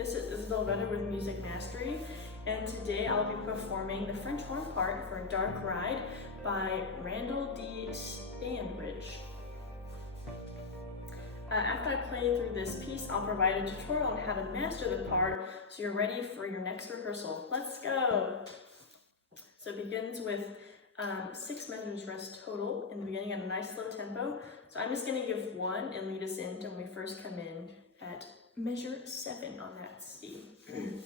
This is Isabel with Music Mastery, and today I'll be performing the French horn part for Dark Ride by Randall Standridge. After I play through this piece, I'll provide a tutorial on how to master the part so you're ready for your next rehearsal. Let's go! So it begins with 6 measures rest total in the beginning at a nice slow tempo. So I'm just going to give 1 and lead us into when we first come in at measure 7 on that C. And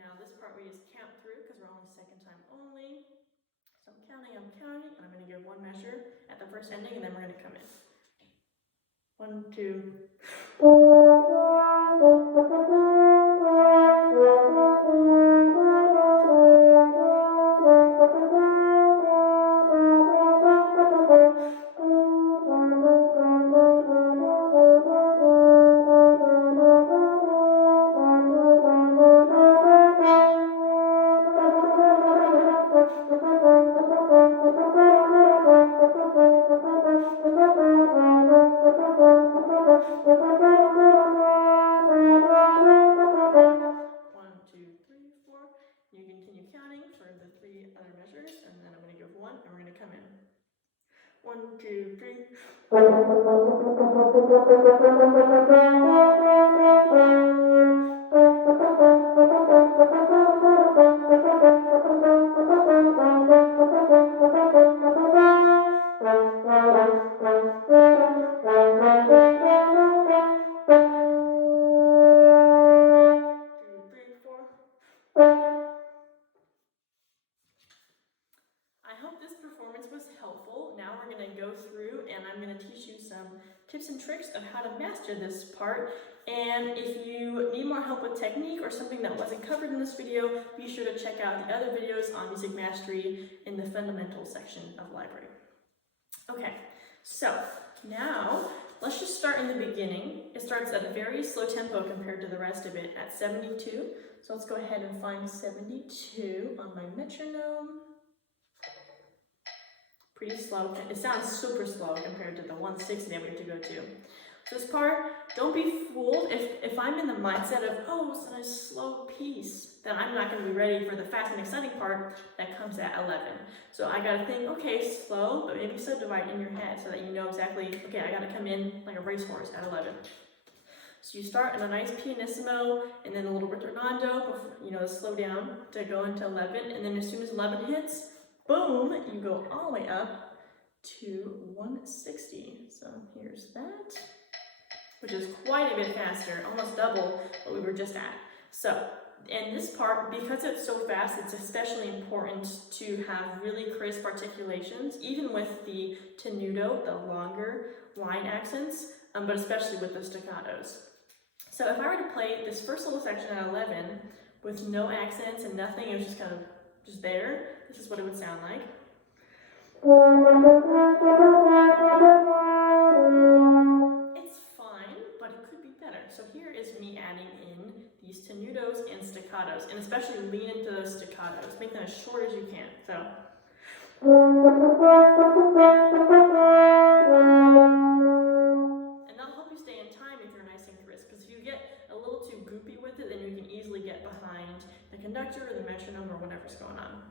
now this part we just count through because we're only second time only. So I'm counting, and I'm going to give 1 measure at the first ending, and then we're going to come in. 1, 2. You can continue counting for the 3 other measures, and then I'm going to give 1, and we're going to come in. 1, 2, 3. I hope this performance was helpful. Now we're going to go through and I'm going to teach you some tips and tricks of how to master this part. And if you need more help with technique or something that wasn't covered in this video, be sure to check out the other videos on Music Mastery in the Fundamentals section of Library. Okay, so now let's just start in the beginning. It starts at a very slow tempo compared to the rest of it at 72. So let's go ahead and find 72 on my metronome. Pretty slow. It sounds super slow compared to the 160 that we have to go to. So this part, don't be fooled. If I'm in the mindset of, oh, it's a nice slow piece, then I'm not going to be ready for the fast and exciting part that comes at 11. So I got to think, okay, slow, but maybe subdivide in your head so that you know exactly, okay, I got to come in like a racehorse at 11. So you start in a nice pianissimo and then a little ritornando, before, slow down to go into 11, and then as soon as 11 hits, boom, you go all the way up to 160. So here's that, which is quite a bit faster, almost double what we were just at. So, and this part, because it's so fast, it's especially important to have really crisp articulations, even with the tenuto, the longer line accents, but especially with the staccatos. So if I were to play this first little section at 11 with no accents and nothing, it was just kind of just there, this is what it would sound like. It's fine, but it could be better. So here is me adding in these tenutos and staccatos, and especially lean into those staccatos. Make them as short as you can. So. And that'll help you stay in time if you're nice and crisp, because if you get a little too goopy with it, then you can easily get behind the conductor or the metronome or whatever's going on.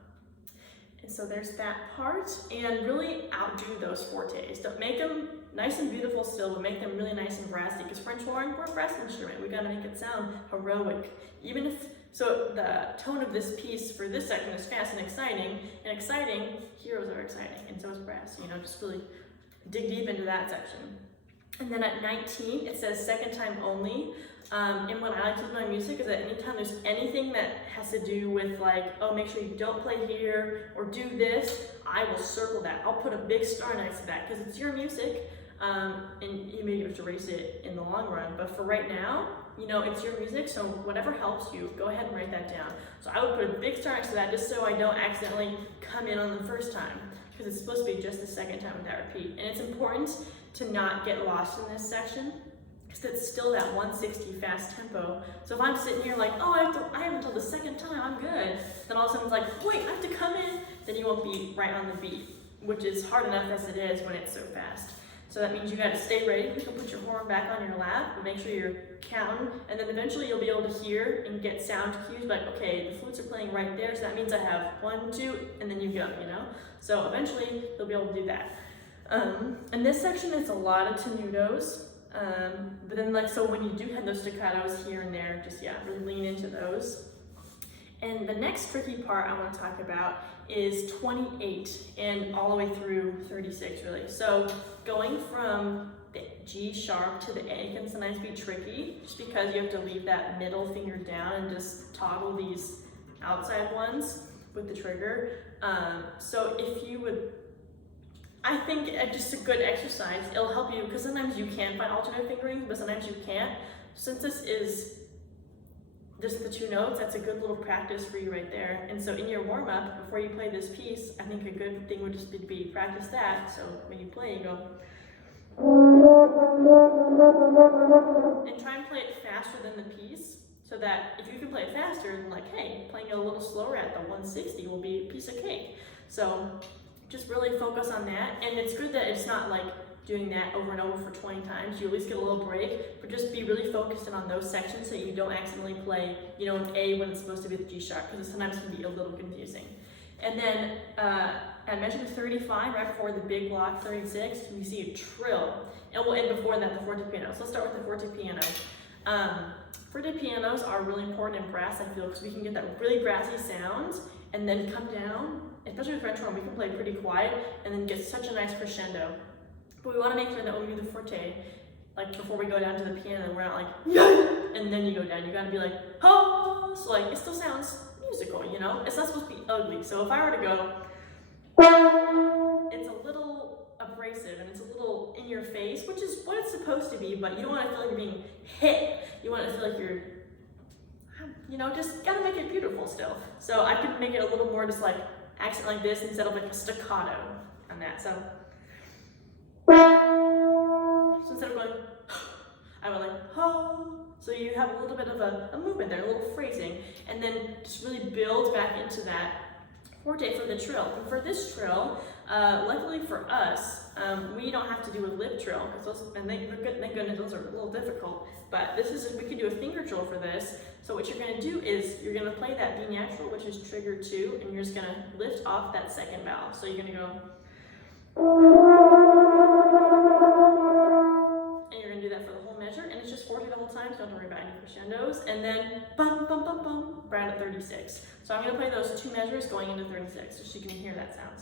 And so there's that part, and really outdo those fortes. Don't make them nice and beautiful still, but make them really nice and brassy, because French horn, we're a brass instrument. We gotta make it sound heroic. Even if, so the tone of this piece for this section is fast and exciting, heroes are exciting, and so is brass. Just really dig deep into that section. And then at 19, it says second time only. And what I like to do with my music is that anytime there's anything that has to do with like, oh, make sure you don't play here or do this, I will circle that. I'll put a big star next to that because it's your music. and you may have to erase it in the long run, but for right now, you know, it's your music, so whatever helps you, go ahead and write that down. So I would put a big star next to that just so I don't accidentally come in on the first time, because it's supposed to be just the second time with that repeat. And it's important to not get lost in this section, because it's still that 160 fast tempo. So if I'm sitting here like, oh, I have until the second time, I'm good, then all of a sudden it's like, wait, I have to come in, then you won't be right on the beat, which is hard enough as it is when it's so fast. So that means you gotta stay ready. You can put your horn back on your lap and make sure you're counting, and then eventually you'll be able to hear and get sound cues like, okay, the flutes are playing right there, so that means I have 1, 2, and then you go, you know? So eventually you'll be able to do that. In this section, it's a lot of tenutos, but then like, so when you do have those staccatos here and there, just really lean into those. And the next tricky part I want to talk about is 28 and all the way through 36 really. So going from the G sharp to the A can sometimes be tricky just because you have to leave that middle finger down and just toggle these outside ones with the trigger. So if you would, I think just a good exercise, it'll help you because sometimes you can find alternate fingerings, but sometimes you can't. Since this is just the 2 notes, that's a good little practice for you right there. And so in your warm-up, before you play this piece, I think a good thing would just be practice that. So when you play, you go, and try and play it faster than the piece, so that if you can play it faster, then like, hey, playing it a little slower at the 160 will be a piece of cake. So just really focus on that. And it's good that it's not like doing that over and over for 20 times. You at least get a little break, but just be really focused in on those sections so you don't accidentally play, you know, an A when it's supposed to be the G sharp, because it sometimes can be a little confusing. And then at measure 35, right before the big block 36, you see a trill. And we'll end before that the forte piano. So let's start with the forte piano. Forte pianos are really important in brass, I feel, because we can get that really brassy sound and then come down, especially with French horn, we can play pretty quiet and then get such a nice crescendo. But we want to make sure that when we do the forte, like before we go down to the piano, we're not like, and then you go down. You got to be like, oh, so like it still sounds musical, you know? It's not supposed to be ugly. So if I were to go, it's a little abrasive and it's a little in your face, which is what it's supposed to be, but you don't want to feel like you're being hit. You want to feel like you're, you know, just got to make it beautiful still. So I could make it a little more just like accent like this instead of like a staccato on that. So instead of going, I went like, oh. So you have a little bit of a movement there, a little phrasing, and then just really build back into that forte for the trill. And for this trill, luckily for us, we don't have to do a lip trill, because those, and thank goodness those are a little difficult, but this is, we can do a finger trill for this. So what you're gonna do is, you're gonna play that B natural, which is trigger 2, and you're just gonna lift off that second vowel. So you're gonna go, and you're gonna do that for the whole measure, and it's just forte the whole time, so don't have to worry about any crescendos, and then bum, bum, bum, bum, right at 36. So I'm gonna play those 2 measures going into 36, just so you can hear that sound.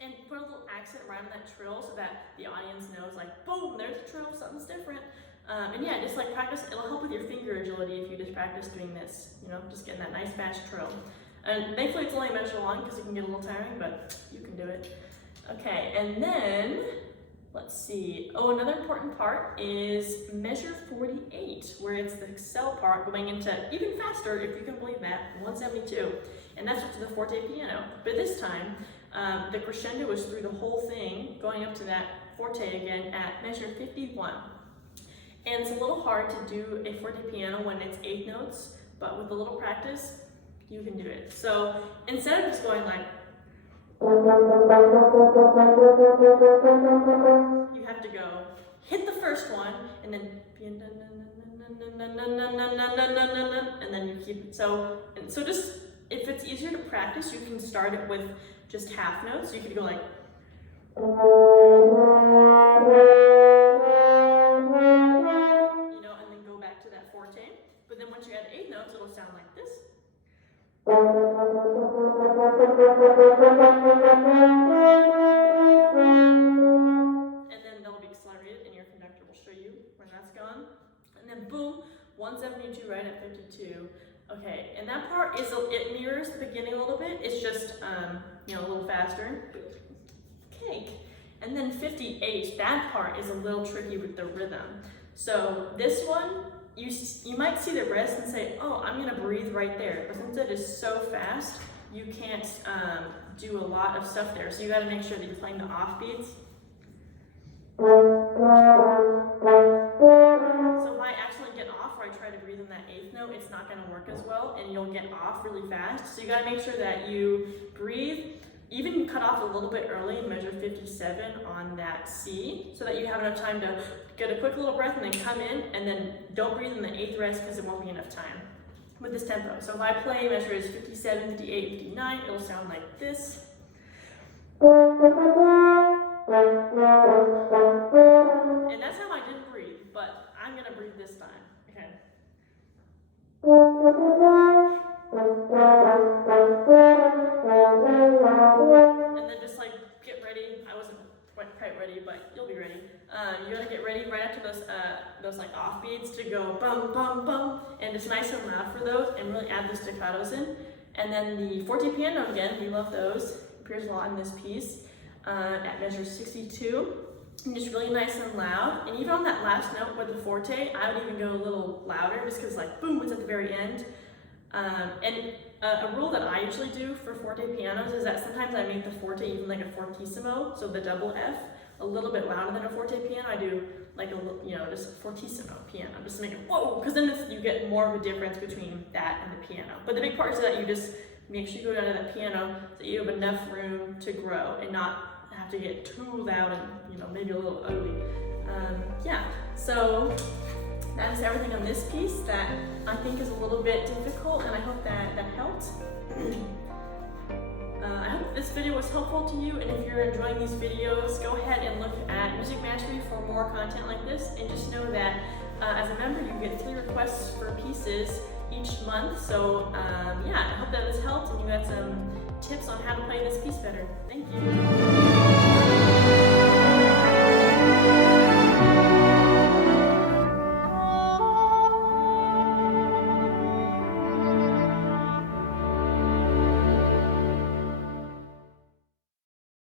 And put a little accent right on that trill so that the audience knows, like, boom, there's a trill, something's different. And yeah, just like practice, it'll help with your finger agility if you just practice doing this, you know, just getting that nice fast trill. And thankfully it's only a measure long because it can get a little tiring, but you can do it. Okay, and then, let's see. Oh, another important part is measure 48, where it's the accel part going into even faster, if you can believe that, 172. And that's up to the forte piano. But this time, the crescendo is through the whole thing, going up to that forte again at measure 51. And it's a little hard to do a forte piano when it's 8 notes, but with a little practice, you can do it. So instead of just going like, you have to go hit the first one and then and then you keep it. So just, if it's easier to practice, you can start it with just half notes. You could go like, you know, and then go back to that forte. But then once you add 8 notes, it'll sound like this. And then they'll be accelerated, and your conductor will show you when that's gone. And then boom, 172 right at 52. Okay, and that part is, it mirrors the beginning a little bit. It's just, you know, a little faster. Cake. And then 58, that part is a little tricky with the rhythm. So this one, you might see the rest and say, oh, I'm gonna breathe right there. But since it is so fast, you can't do a lot of stuff there. So you gotta make sure that you're playing the off beats. So if I accidentally get off or I try to breathe in that 8th note, it's not gonna work as well and you'll get off really fast. So you gotta make sure that you breathe, even cut off a little bit early and measure 57 on that C so that you have enough time to get a quick little breath and then come in, and then don't breathe in the 8th rest because it won't be enough time with this tempo. So if I play measures 57, 58, 59, it'll sound like this. And that's how I didn't breathe, but I'm gonna breathe this time. Okay. And then just like get ready. I wasn't quite ready, but you'll be ready. You gotta get ready right after those like off beats to go bum bum bum, and it's nice and loud for those, and really add the staccatos in. And then the forte piano again, we love those. Appears a lot in this piece at measure 62. And just really nice and loud. And even on that last note with the forte, I would even go a little louder just because like boom, it's at the very end. And a rule that I usually do for forte pianos is that sometimes I make the forte even like a fortissimo, so the double F, a little bit louder than a forte piano. I do like a, you know, just fortissimo piano, just to make it whoa, because then you get more of a difference between that and the piano. But the big part is that you just make sure you go down to that piano so that you have enough room to grow and not have to get too loud and, you know, maybe a little ugly. Yeah, so that is everything on this piece that I think is a little bit difficult, and I hope that helped. I hope this video was helpful to you, and if you're enjoying these videos, go ahead and look at Music Mastery for more content like this, and just know that as a member you get 3 requests for pieces each month. So yeah, I hope that this helped and you got some tips on how to play this piece better. Thank you.